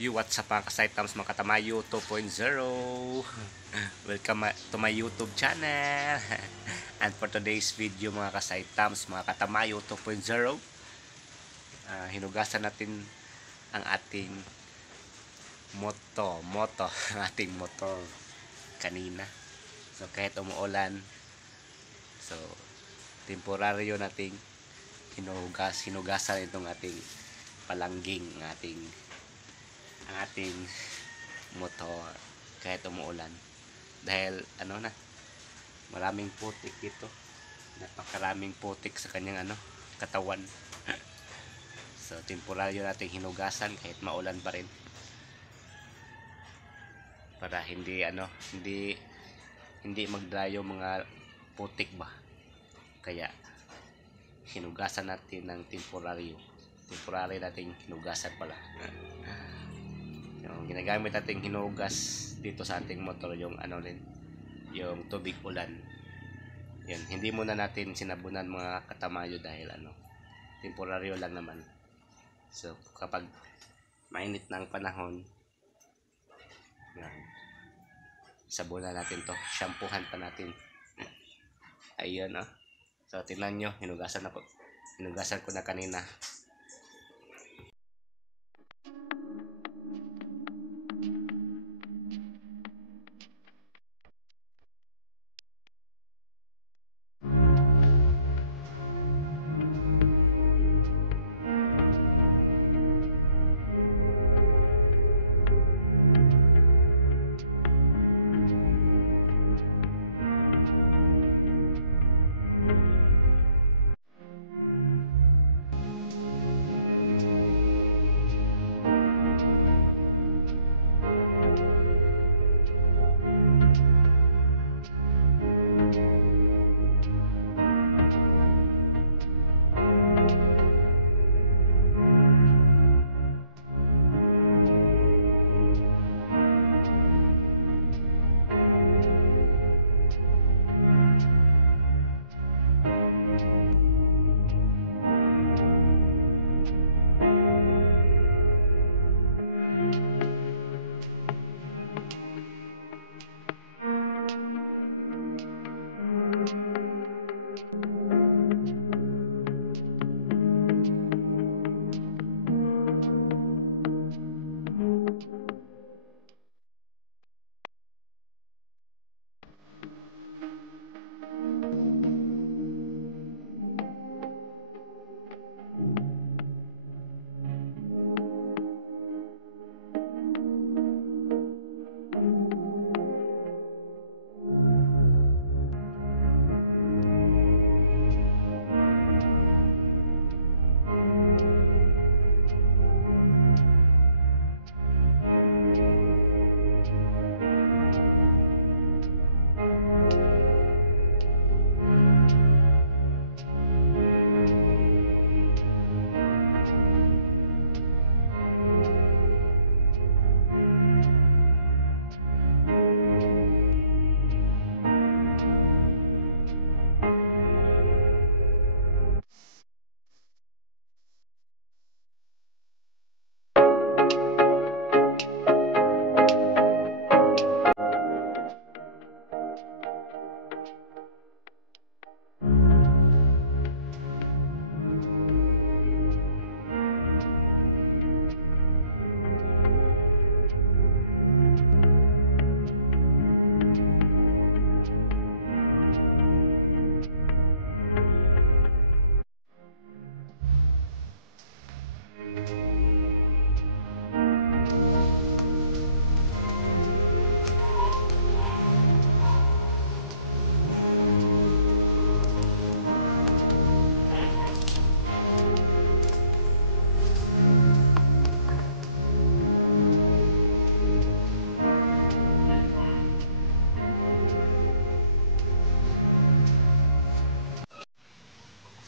What's up mga kasaitams, mga katamayo 2.0. Welcome to my YouTube channel. And for today's video mga kasaitams, mga katamayo 2.0, hinugasan natin ang ating moto ang ating motor kanina. So kahit umuulan, so temporaryo nating hinugasan itong ating palangging, ang ating motor kahit umuulan, dahil maraming putik dito, napakaraming putik sa kanyang katawan. So temporaryo nating hinugasan kahit maulan pa rin, para hindi magdry yung mga putik ba. Kaya hinugasan natin ng temporary nating hinugasan pala. Yung ginagamit nating hinugas dito sa ating motor, yung yung tubig ulan. Yan, hindi muna natin sinabunan mga katamayo dahil temporaryo lang naman. So kapag mainit na ang panahon, yan, sabunan natin to, shampoohan pa natin. Ayun, so tingnan nyo, hinugasan ko na kanina.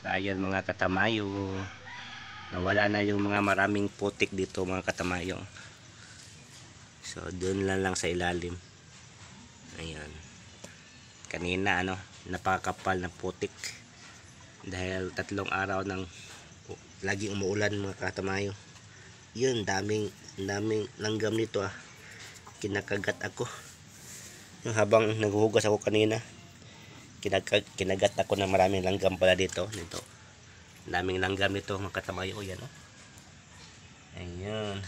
So ayan mga katamayo, nawala na yung mga maraming putik dito mga katamayo. So doon lang sa ilalim. Ayan, kanina napakakapal na putik dahil 3 araw nang laging umuulan mga katamayo. Yun, daming langgam nito ah. Kinakagat ako. Yung habang naghuhugas ako kanina, kinagat ako ng maraming langgam pala dito. Daming langgam nito mga katamayo. Yan oh. Ayun.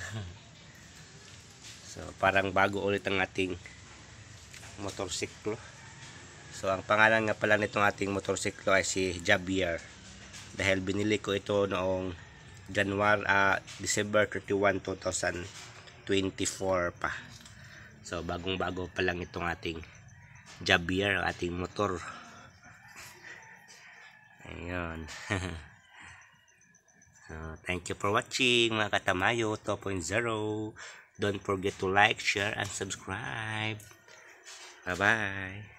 So parang bago ulit ang ating motorsiklo. So ang pangalan nga pala nitong ating motorsiklo ay si Javier. Dahil binili ko ito noong December 31, 2024 pa. So bagong bago pa lang itong ating Javier, ating motor. Ayun. So thank you for watching mga katamayo 2.0. Don't forget to like, share, and subscribe. Bye bye.